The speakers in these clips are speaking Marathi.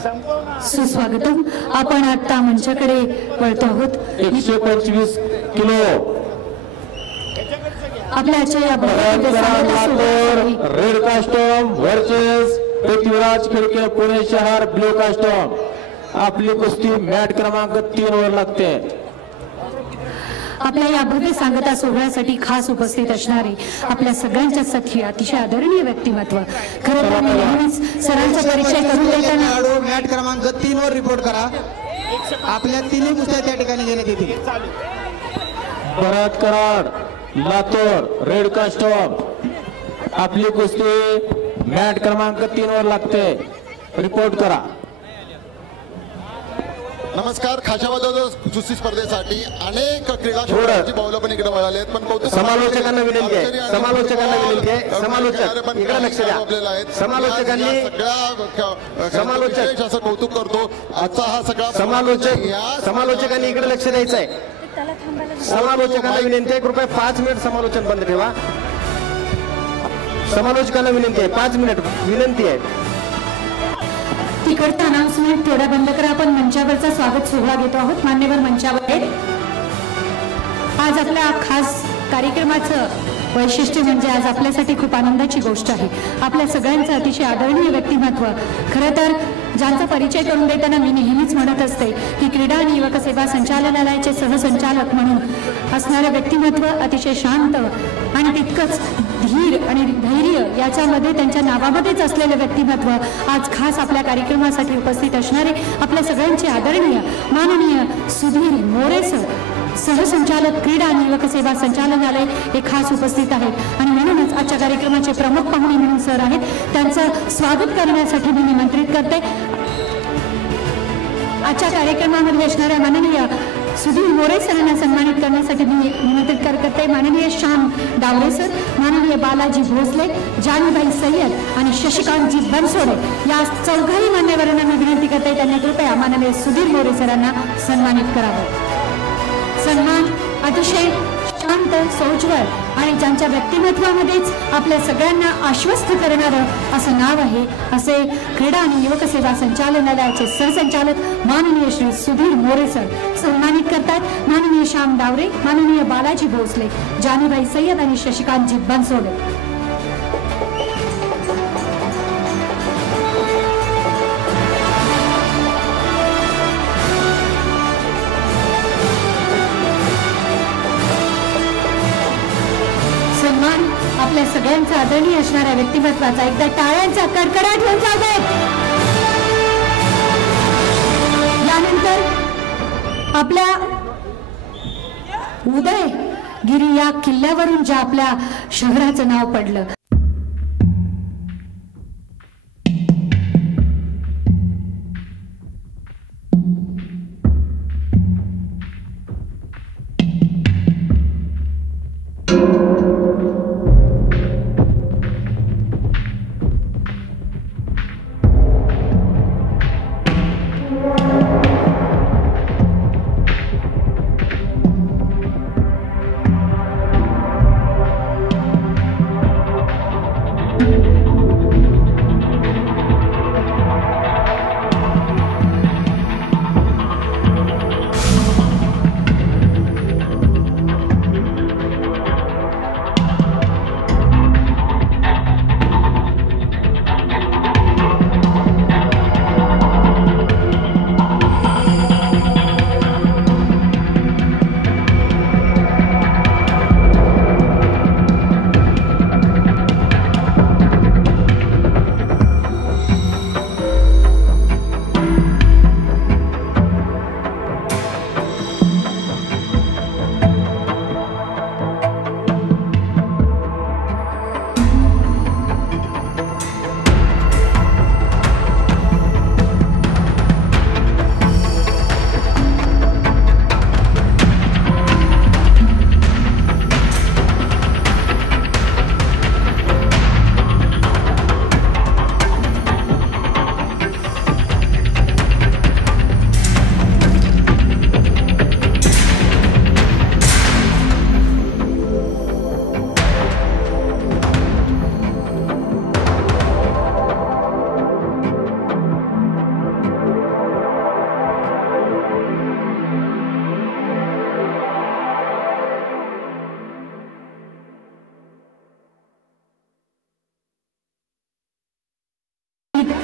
सुस्वागतम. आपण आता मंचाकडे वळतो आहोत. 125 किलो आपल्या रेड कास्टॉम वर्सेस पृथ्वीराज खिडके पुणे शहर ब्लू कास्टॉम. आपली कुस्ती मॅट क्रमांक 3 वर लागते. आपल्या या भव्य सांगता सोहळ्यासाठी खास उपस्थित असणारे आपल्या सगळ्यांच्या सखी अतिशय आदरणीय व्यक्तिमत्व. खरं तर नेहमीच सरांचा परिचय करून देताना मॅट क्रमांक 3 वर रिपोर्ट करा. आपल्या तिन्ही कुस्त्या त्या ठिकाणी घेण्यात येतील. भरत कराड लातूर रेड कास्टॉम. आपली कुस्ती मॅट क्रमांक 3 वर लागते. रिपोर्ट करा. नमस्कार. खाशाबद्दल कुस्ती स्पर्धेसाठी अनेक क्रीडा क्षेत्राची पावलं पण इकडे वळाले आहेत. पण समालोचकांना विनंती आहे, समालोचकांना विनंती आहे, समालोचक इकडे लक्ष द्या. समालोचक असं कौतुक करतो. आजचा हा सगळा समालोचकांनी इकडे लक्ष द्यायचं आहे. समालोचकांना विनंती आहे, कृपया 5 मिनिट समालोचन बंद ठेवा. समालोचकांना विनंती आहे, 5 मिनिट विनंती आहे. तिकडचा अनाउन्समेंट थोडा बंद करा. आपण मंचावरचा स्वागत सोहळा घेतो आहोत. मान्यवर मंचावर आहेत. आज आपल्या खास कार्यक्रमाचं वैशिष्ट्य म्हणजे आज आपल्यासाठी खूप आनंदाची गोष्ट आहे. आपल्या सगळ्यांचं अतिशय आदरणीय व्यक्तिमत्व. खरं तर ज्यांचा परिचय करून देताना मी नेहमीच म्हणत असते की क्रीडा आणि युवक सेवा संचालनालयाचे सहसंचालक म्हणून असणारं व्यक्तिमत्व अतिशय शांत आणि तितकंच धीर आणि धैर्य याच्यामध्ये त्यांच्या नावामध्येच असलेलं व्यक्तिमत्व आज खास आपल्या कार्यक्रमासाठी उपस्थित असणारे आपल्या सगळ्यांचे आदरणीय माननीय सुधीर मोरे सर, सहसंचालक क्रीडा आणि युवक सेवा संचालनालय हे खास उपस्थित आहेत. आणि म्हणूनच आजच्या कार्यक्रमाचे प्रमुख पाहुणे म्हणून सर आहेत. त्यांचं स्वागत करण्यासाठी मी निमंत्रित करते. आजच्या कार्यक्रमामध्ये असणाऱ्या माननीय सुधीर मोरे सरांना सन्मानित करण्यासाठी मी निमंत्रित करते. माननीय श्याम डावरे सर, माननीय बालाजी भोसले, जानीबाई सय्यद आणि शशिकांतजी बनसोडे या चौघाही मान्यवरांना मी विनंती करते त्यांनी कृपया माननीय सुधीर मोरे सरांना सन्मानित करावं. सन्मान अतिशय शांत, सोज्वळ आणि ज्यांच्या व्यक्तिमत्वामध्येच आपल्या सगळ्यांना आश्वस्त करणारं असं नाव आहे असे क्रीडा आणि युवक सेवा संचालनालयाचे सरसंचालक माननीय श्री सुधीर मोरे सर सन्मानित करतात. माननीय श्याम डावरे, माननीय बालाजी भोसले, जानीबाई सय्यद आणि शशिकांतजी बनसोडे. आपल्या सगळ्यांचा आदरणीय असणाऱ्या व्यक्तिमत्वाचा एकदा टाळ्यांचा कडकडाट होऊन जावे. यानंतर आपल्या उदयगिरी या किल्ल्यावरून ज्या आपल्या शहराचं नाव पडलं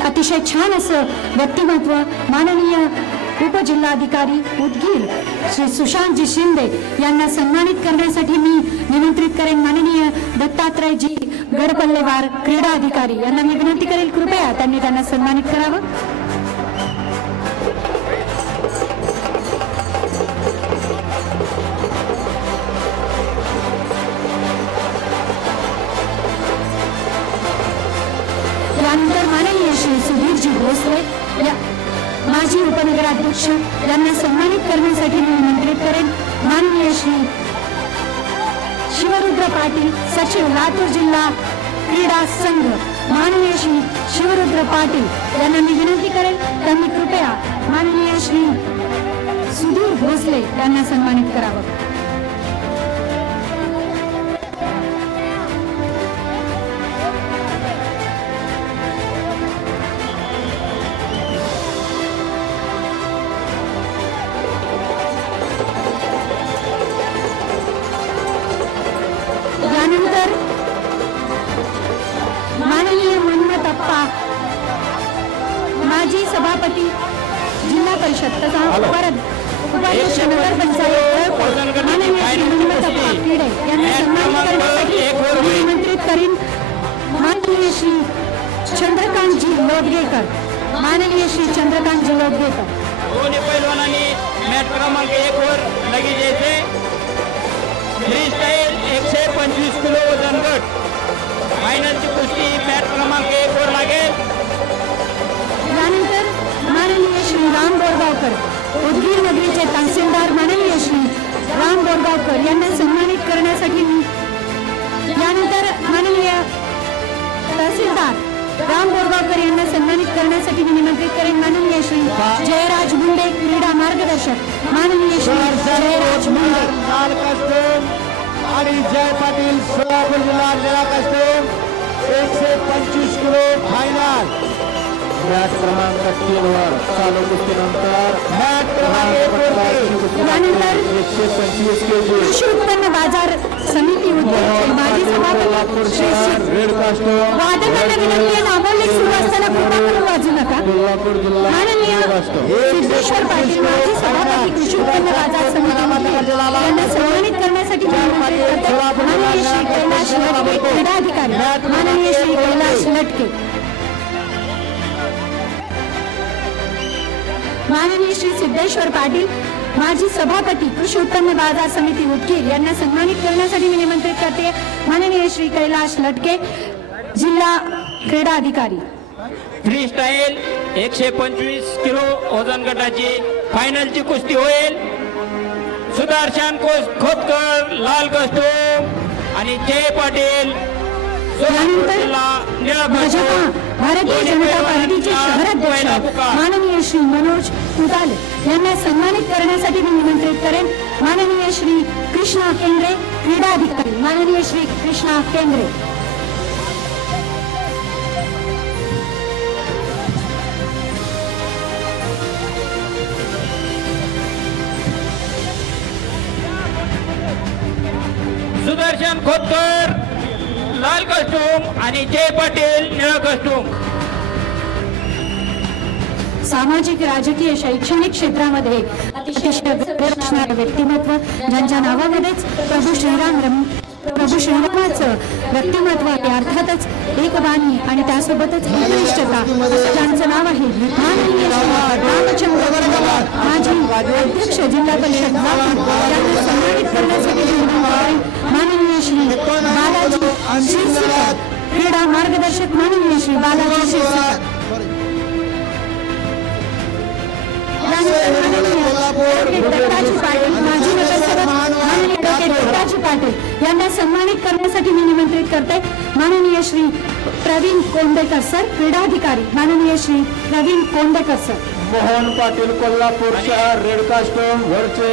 अतिशय छान असं व्यक्तिमत्व माननीय उपजिल्हाधिकारी उदगीर श्री सुशांतजी शिंदे यांना सन्मानित करण्यासाठी मी निमंत्रित करेन माननीय दत्तात्रयजी गडपल्लेवार क्रीडा अधिकारी यांना मी विनंती करेल कृपया त्यांना सन्मानित करावं. यानंतर माननीय श्री सुधीरजी भोसले माजी उपनगराध्यक्ष यांना सन्मानित करण्यासाठी मी निमंत्रित करेन माननीय श्री शिवरुद्र पाटील सचिव लातूर जिल्हा क्रीडा संघ माननीय श्री शिवरुद्र पाटील यांना मी विनंती करेन त्यांनी कृपया माननीय श्री सुधीर भोसले यांना सन्मानित करावं. यानंतर माननीय मनमत अप्पा माजी सभापती जिल्हा परिषद तथा उपाध्यक्ष नगर पंचायत माननीय श्री मनमत अप्पा किडे यांना सन्मानित करण्यासाठी निमंत्रित करीन माननीय श्री चंद्रकांतजी लोदगेकर. माननीय श्री चंद्रकांतजी लोदगेकर दोन्ही पैलवानांनी मॅच क्रमांक 1 वर लगेच यायचे. फ्रीस्टाईल 125 किलो वजन गट फायनलची कुस्ती मॅच क्रमांक 1 वर लागेल. यानंतर माननीय श्री राम बोरगावकर उदगीर नगरीचे तहसीलदार माननीय श्री राम बोरगावकर यांना सन्मानित करण्यासाठी यानंतर माननीय तहसीलदार राम बोरगावकर यांना सन्मानित करण्यासाठी मी निमंत्रित करेन माननीय श्री जयराज मुंडे क्रीडा मार्गदर्शक माननीय श्री जयराज मुंडे आणि जय पाटील सोलापूर जिल्हा निळा कस्टम 125 किलो फायनल मॅच क्रमांक 3 वर चालू कुस्तीनंतर मॅच क्रमांक 1 यानंतर 125 केजी कृषी उत्पन्न बाजार समिती उद्योग माजी सभापती श्री रेड कास्टम वादकांना विनंती आहे नामोल्लेख सुरू असताना पुन्हा करून वाजू नका. कोल्हापूर जिल्हा माननीय सिद्धेश्वर पाटील माजी सभापती कृषी उत्पन्न बाजार समिती यांना सन्मानित करण्यासाठी माननीय श्री कैलाश लटके क्रीडा अधिकारी माननीय श्री कैलाश लटके माननीय श्री सिद्धेश्वर पाटील माजी सभापती कृषी उत्पन्न बाजार समिती उदगीर यांना सन्मानित करण्यासाठी मी निमंत्रित करते माननीय श्री कैलाश लटके जिल्हा क्रीडा अधिकारी. फ्रीस्टाईल 125 किलो वजन गटाची फायनलची कुस्ती होईल. सुदर्शन खोतकर लाल कस्टम आणि जय पाटील यानंतर भाजपा भारतीय जनता पार्टीचे शहराध्यक्ष माननीय श्री मनोज कुटाले यांना सन्मानित करण्यासाठी मी निमंत्रित करेन माननीय श्री कृष्णा केंद्रे क्रीडा अधिकारी माननीय श्री कृष्णा केंद्रे. सुदर्शन खोतकर लाल कस्टूम आणि जय पाटील निळा कस्टूम. सामाजिक राजकीय शैक्षणिक क्षेत्रामध्ये अतिशय असणारे व्यक्तिमत्व ज्यांच्या नावामध्येच प्रभू श्रीरामाचं व्यक्तिमत्व आहे अर्थातच एक बाणी आणि त्यासोबतच एकनिष्ठता ज्यांचं नाव आहे माननीय रामचंद्र माजी अध्यक्ष जिल्हा परिषद यांना सन्मानित करण्यासाठी माननीय श्री बालाजी क्षीरसागर क्रीडा मार्गदर्शक माननीय श्री बालाजी क्षीरसागर दत्ताजी पाटील माजी नगरसेवक माननीय दत्ताजी पाटील यांना सन्मानित करण्यासाठी मी निमंत्रित करते माननीय श्री प्रवीण कोंडेकर सर क्रीडाधिकारी माननीय श्री प्रवीण कोंडेकर सर. मोहन पाटील कोल्हापूर शहर रेड कास्टम वरचे